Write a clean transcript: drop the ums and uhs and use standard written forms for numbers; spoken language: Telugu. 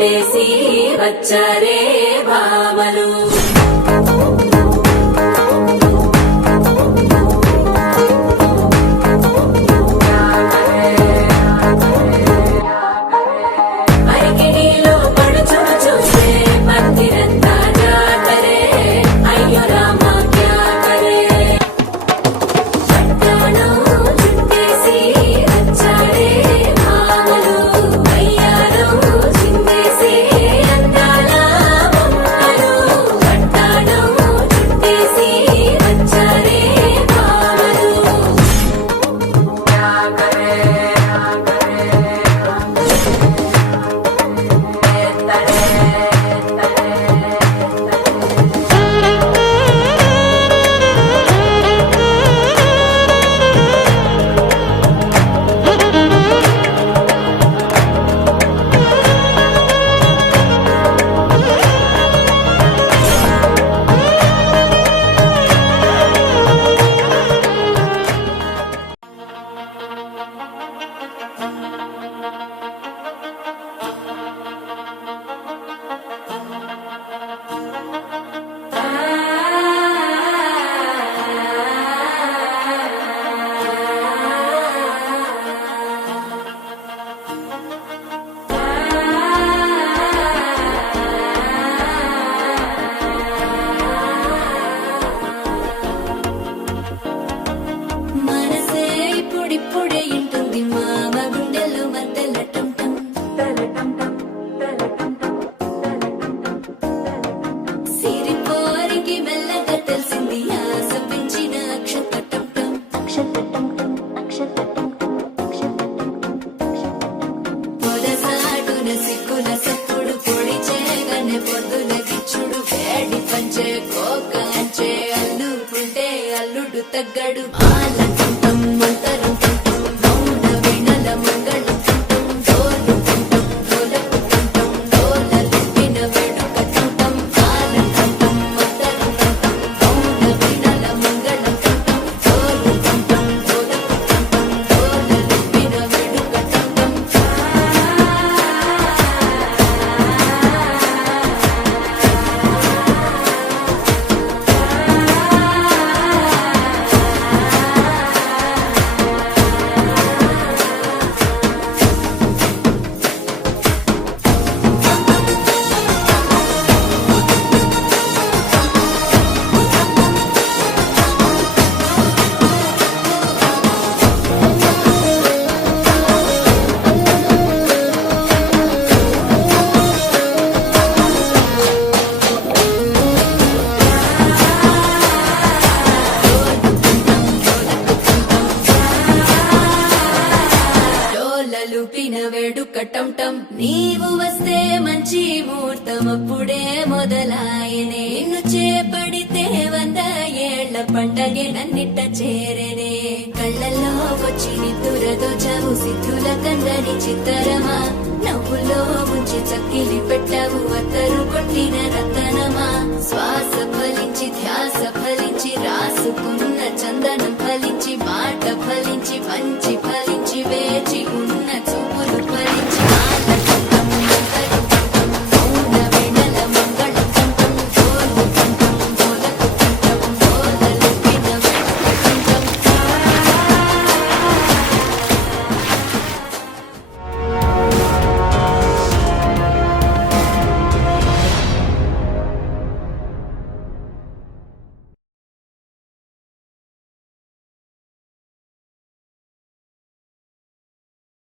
చుట్టేసి వచ్చారే భామలు. ఇప్పుడే ఇంటుంది మామ గుండెల్లో మధ్యల టంటం సిరిపోరికి మెల్లగా తెలిసింది ఆశ పెంచిన అక్షతటం పొదసాటున సిక్కుల సప్పుడు పొడి చేయగానే పొద్దుల గిచ్చుడు వేడి పంచే కోకాంచే అల్లుకుంటే అల్లుడు తగ్గడు ఆలంటం మంతరం వేడుకటంటం నీవు వస్తే మంచి ముహూర్తం అప్పుడే మొదలాయనే నిన్ను చేపడితే 100 ఏళ్ల పండగే నన్నిట్ట చేరేనే కళ్ళల్లో వచ్చి నిద్దురదో చవు సిద్ధుల కందని చిత్తరమా నవ్వులో ముంచి చక్కిలి పెట్టావు అత్తరు కొట్టిన రతనమా శ్వాస ఫలి